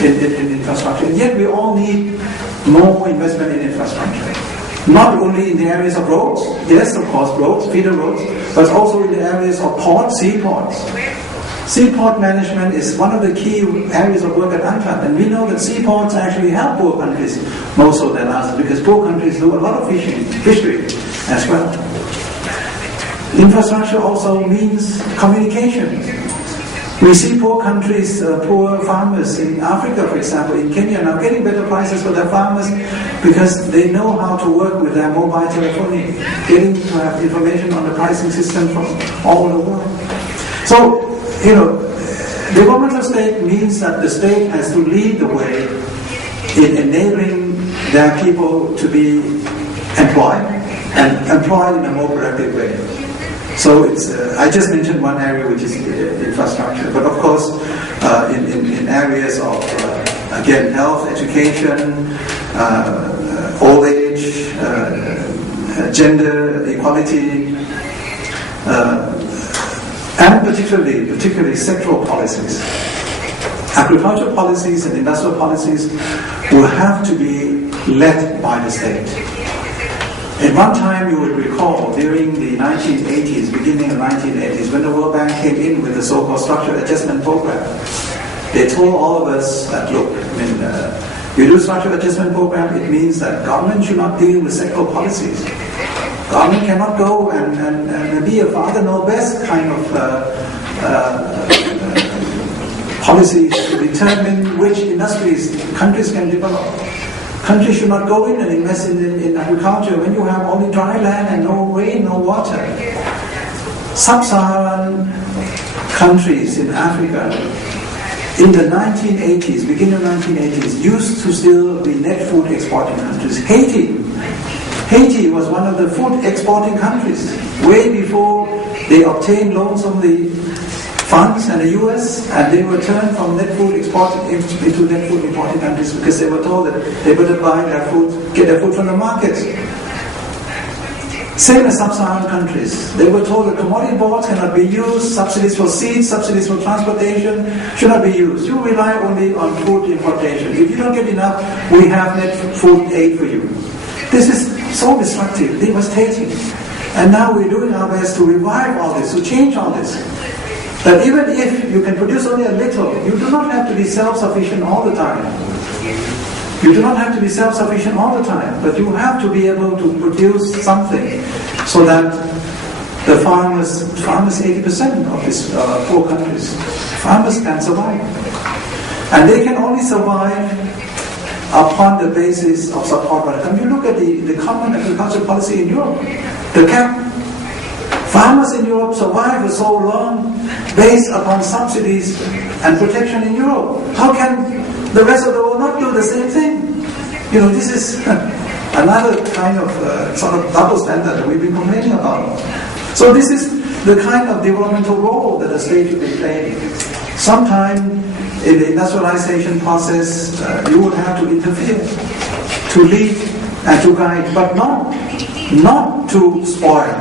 in infrastructure. And yet we all need more investment in infrastructure. Not only in the areas of roads, yes, of course, roads, feeder roads, but also in the areas of ports, seaports. Seaport management is one of the key areas of work at UNCTAD, and we know that seaports actually help poor countries more so than others, because poor countries do a lot of fishery as well. Infrastructure also means communication. We see poor countries, poor farmers in Africa, for example, in Kenya, now getting better prices for their farmers because they know how to work with their mobile telephony, getting to have information on the pricing system from all over the world. So, development of state means that the state has to lead the way in enabling their people to be employed, and employed in a more productive way. So I just mentioned one area, which is infrastructure, but of course in areas of, again, health, education, old age, gender equality, and particularly sectoral policies. Agricultural policies and industrial policies will have to be led by the state. At one time, you would recall, during the 1980s, beginning of the 1980s, when the World Bank came in with the so-called structural adjustment program, they told all of us that, look, you do structural adjustment program, it means that government should not deal with sectoral policies. Government cannot go and be a father know best kind of policies to determine which industries countries can develop. Countries should not go in and invest in agriculture when you have only dry land and no rain, no water. Sub-Saharan countries in Africa in the 1980s, beginning of the 1980s, used to still be net food exporting countries. Haiti was one of the food exporting countries way before they obtained loans from the funds and the US, and they were turned from net food exporting into net food importing countries because they were told that they better buy their food, get their food from the markets. Same as sub-Saharan countries. They were told that commodity boards cannot be used, subsidies for seeds, subsidies for transportation should not be used. You rely only on food importation. If you don't get enough, we have net food aid for you. This is so destructive, devastating. And now we're doing our best to revive all this, to change all this. That even if you can produce only a little, you do not have to be self-sufficient all the time. You do not have to be self-sufficient all the time, but you have to be able to produce something so that the farmers 80% of these poor countries, farmers can survive. And they can only survive upon the basis of support. When you look at the common agricultural policy in Europe, the CAP, farmers in Europe survive for so long based upon subsidies and protection in Europe. How can the rest of the world not do the same thing? This is another kind of sort of double standard that we've been complaining about. So this is the kind of developmental role that the state should be playing. Sometime in the industrialization process, you would have to interfere, to lead and to guide, but not to spoil.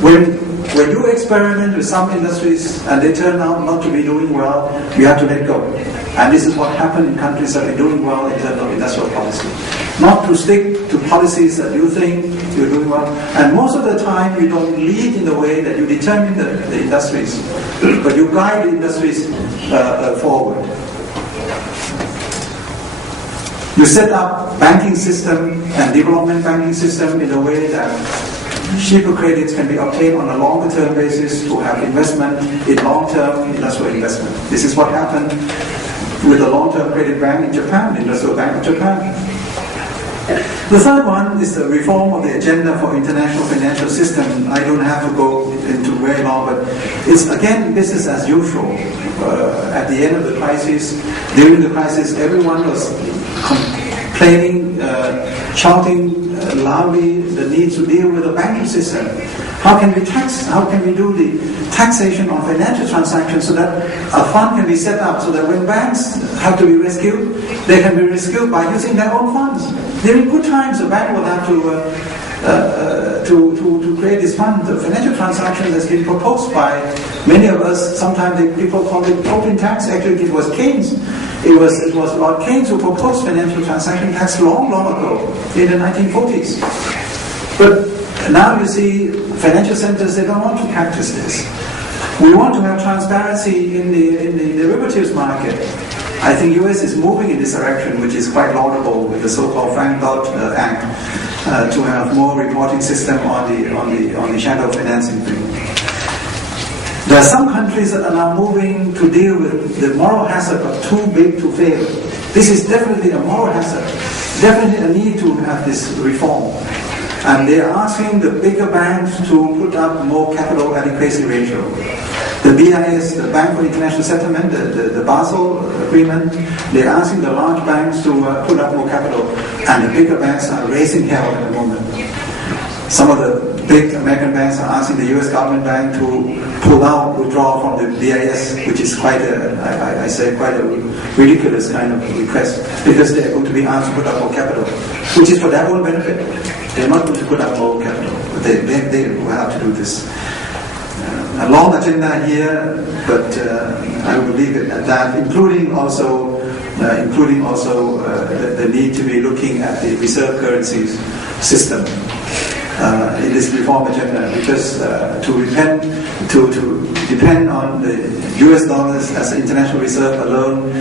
When you experiment with some industries and they turn out not to be doing well, you have to let go. And this is what happened in countries that are doing well in terms of industrial policy. Not to stick to policies that you think you're doing well. And most of the time you don't lead in the way that you determine the industries, but you guide the industries forward. You set up banking system and development banking system in a way that cheaper credits can be obtained on a longer term basis to have investment in long-term industrial investment. This is what happened with the long-term credit bank in Japan, the Industrial Bank of Japan. The third one is the reform of the agenda for international financial system. I don't have to go into very long, but it's again business as usual. At the end of the crisis, during the crisis, everyone was complaining, shouting loudly the need to deal with the banking system. How can we tax? How can we do the taxation on financial transactions so that a fund can be set up so that when banks have to be rescued, they can be rescued by using their own funds. During good times, the bank will have to to create this fund. The financial transactions has been proposed by many of us. Sometimes people call it Tobin tax. Actually, it was Keynes. It was Lord Keynes who proposed financial transaction tax long ago in the 1940s. But now you see financial centers, they don't want to practice this. We want to have transparency in the derivatives market. I think US is moving in this direction, which is quite laudable with the so-called Frank-Dodd Act, to have more reporting system on the shadow financing thing. There are some countries that are now moving to deal with the moral hazard of too big to fail. This is definitely a moral hazard. Definitely a need to have this reform. And they are asking the bigger banks to put up more capital adequacy ratio. The BIS, the Bank for International Settlement, the Basel Agreement, they're asking the large banks to put up more capital, and the bigger banks are raising hell at the moment. Some of the big American banks are asking the US government bank to withdraw from the BIS, which is quite a ridiculous kind of request, because they're going to be asked to put up more capital, which is for their own benefit. They're not going to put up more capital, but they will have to do this. A long agenda here, but I will leave it at that, including also the need to be looking at the reserve currencies system in this reform agenda, because to depend on the US dollars as an international reserve alone,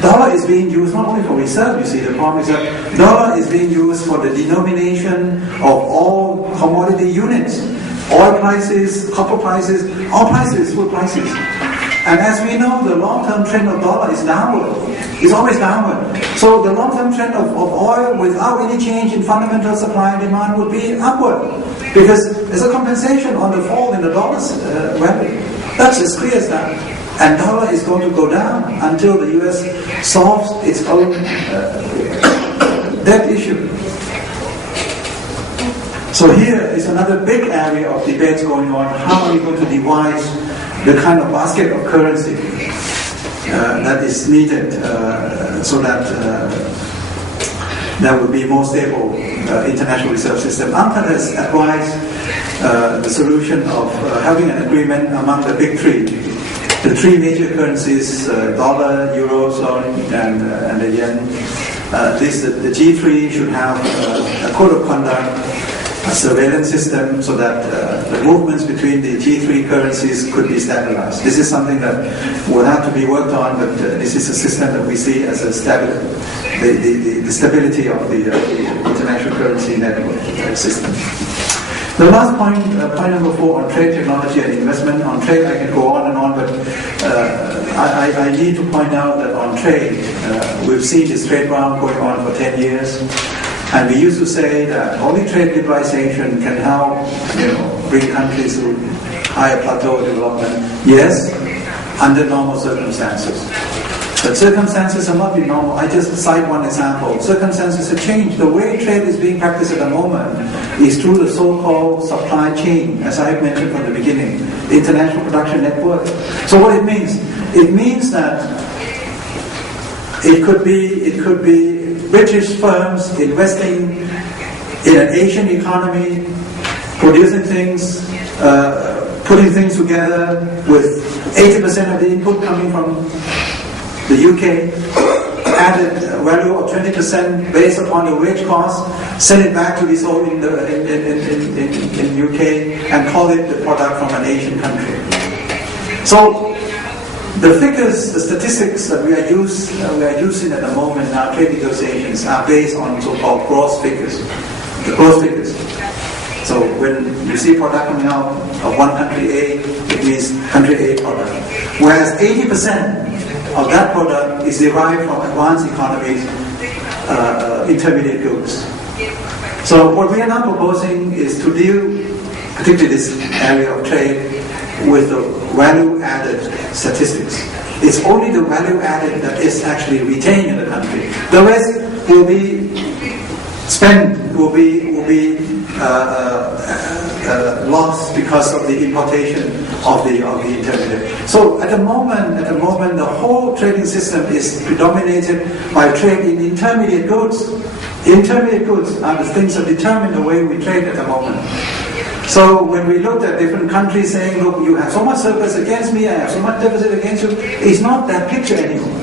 dollar is being used not only for reserve. You see, the problem is that dollar is being used for the denomination of all commodity units. Oil prices, copper prices, all prices, food prices. And as we know, the long-term trend of dollar is downward. It's always downward. So the long-term trend of oil without any change in fundamental supply and demand would be upward. Because there's a compensation on the fall in the dollar's value. That's as clear as that. And dollar is going to go down until the US solves its own debt issue. So here is another big area of debates going on. How are we going to devise the kind of basket of currency that is needed so that there will be more stable international reserve system? UNCTAD has advised the solution of having an agreement among the big three. The three major currencies, dollar, euro, and the yen. The G3 should have a code of conduct, a surveillance system, so that the movements between the G3 currencies could be stabilized. This is something that will have to be worked on, but this is a system that we see as a the stability of the international currency network system. The last point, point number 4, on trade, technology and investment. On trade I can go on and on, but I need to point out that on trade, we've seen this trade round going on for 10 years. And we used to say that only trade liberalization can help, bring countries to higher plateau development. Yes, under normal circumstances. But circumstances have not been normal. I just cite one example. Circumstances have changed. The way trade is being practiced at the moment is through the so-called supply chain, as I mentioned from the beginning, the international production network. So what it means? It means that it could be British firms investing in an Asian economy, producing things, putting things together with 80% of the input coming from the UK, added value of 20% based upon the wage cost, send it back to be sold in UK and call it the product from an Asian country. So the figures, the statistics that we are using at the moment in our trade negotiations are based on so-called gross figures. The gross figures. So when you see product coming out of one country A, it means country A product. Whereas 80% of that product is derived from advanced economies, intermediate goods. So what we are now proposing is to deal, particularly this area of trade, with the value-added statistics. It's only the value-added that is actually retained in the country. The rest will be spent, will be lost because of the importation of the intermediate. So at the moment, the whole trading system is predominated by trade in intermediate goods. Intermediate goods are the things that determine the way we trade at the moment. So when we looked at different countries saying, look, you have so much surplus against me, I have so much deficit against you, it's not that picture anymore.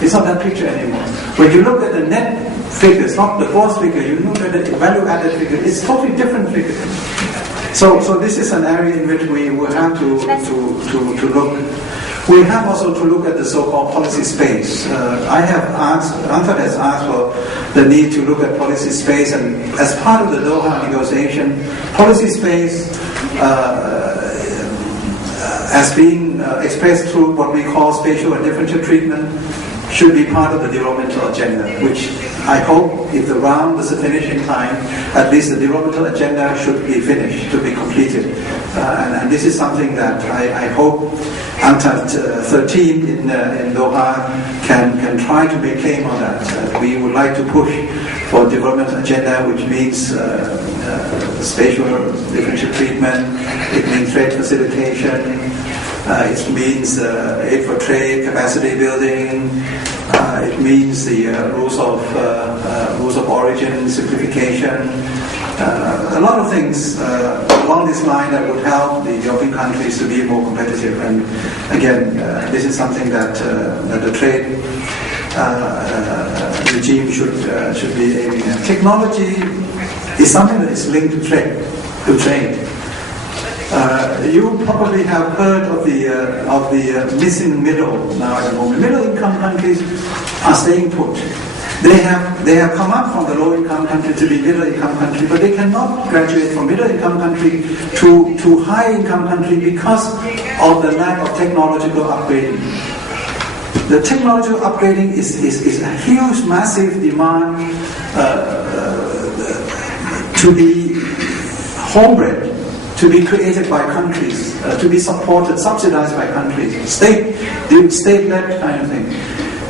It's not that picture anymore. When you look at the net figures, not the gross figure, you look at the value-added figure, it's totally different figure. So this is an area in which we will have to look. We have also to look at the so-called policy space. UNCTAD has asked for the need to look at policy space, and as part of the Doha negotiation, policy space as being expressed through what we call spatial and differential treatment should be part of the developmental agenda, which I hope if the round doesn't finish in time, at least the developmental agenda should be finished, to be completed. And this is something that I hope UNCTAD 13 in Doha can try to make claim on that. We would like to push for developmental agenda, which means spatial differential treatment, it means trade facilitation, it means aid for trade, capacity building, it means the rules of origin, simplification, a lot of things along this line that would help the European countries to be more competitive. And again, this is something that the trade regime should be aiming at. Technology is something that is linked to trade. You probably have heard of the missing middle now at the moment. Middle-income countries are staying put. They have come up from the low-income country to be middle-income country, but they cannot graduate from middle-income country to high-income country because of the lack of technological upgrading. The technological upgrading is a huge, massive demand to be homebred, to be created by countries, to be supported, subsidized by countries, state-led kind of thing.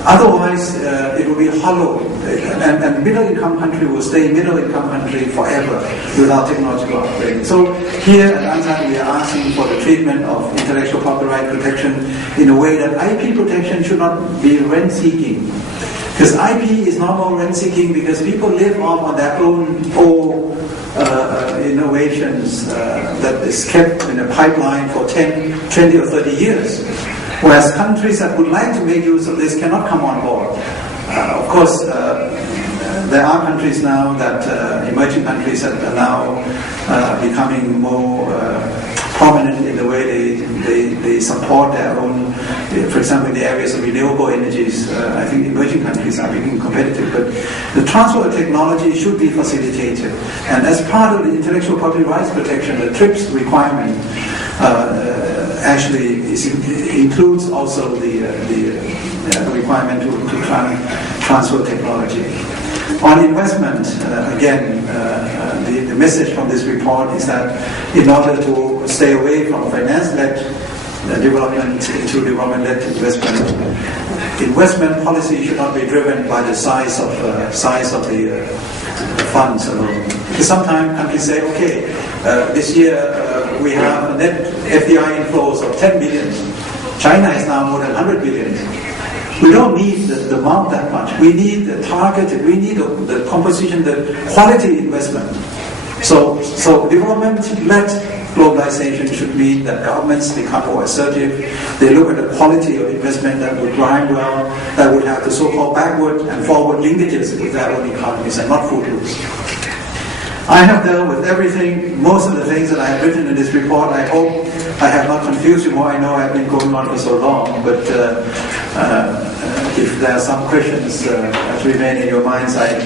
Otherwise, it will be hollow, and middle-income country will stay middle-income country forever without technological upgrading. So here at UNCTAD, we are asking for the treatment of intellectual property right protection in a way that IP protection should not be rent-seeking. Because IP is not more rent-seeking because people live off on their own old innovations that is kept in a pipeline for 10, 20 or 30 years. Whereas countries that would like to make use of this cannot come on board. Of course, there are countries now that, emerging countries that are now becoming more prominent in the way they support their own, for example, in the areas of renewable energies. I think emerging countries are becoming competitive, but the transfer of technology should be facilitated. And as part of the intellectual property rights protection, the TRIPS requirement actually includes also the requirement to transfer technology. On investment, again, the message from this report is that in order to stay away from finance-led development into development-led investment policy should not be driven by the size of the funds alone. Because sometimes countries say, okay, this year we have a net FDI inflows of 10 billion. China is now more than 100 billion. We don't need the amount that much. We need the targeted, we need the composition, the quality investment. So development-led globalization should mean that governments become more assertive. They look at the quality of investment that would rhyme well, that would have the so-called backward and forward linkages with their own economies and not food loops. I have dealt with everything, most of the things that I have written in this report. I hope I have not confused you more. I know I've been going on for so long, but if there are some questions that remain in your minds, I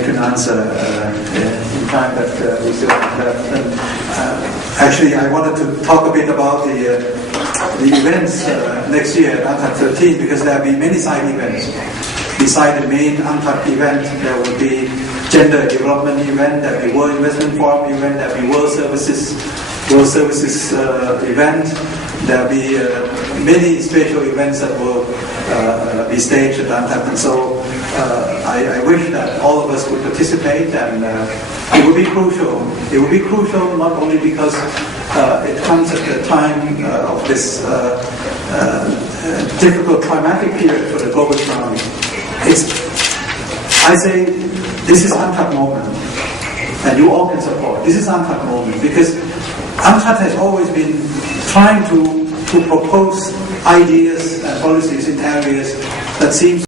can answer in time that we still have left. And, actually, I wanted to talk a bit about the events next year at UNCTAD 13, because there will be many side events. Beside the main UNCTAD event, there will be gender development event, there will be World Investment Forum event, there will be World Services event, there will be many special events that will be staged at UNCTAD. And so I wish that all of us would participate, and it will be crucial. It will be crucial not only because it comes at the time of this difficult climatic period for the global economy. I say this is UNCTAD moment, and you all can support. This is UNCTAD moment because UNCTAD has always been trying to propose ideas and policies in areas that seem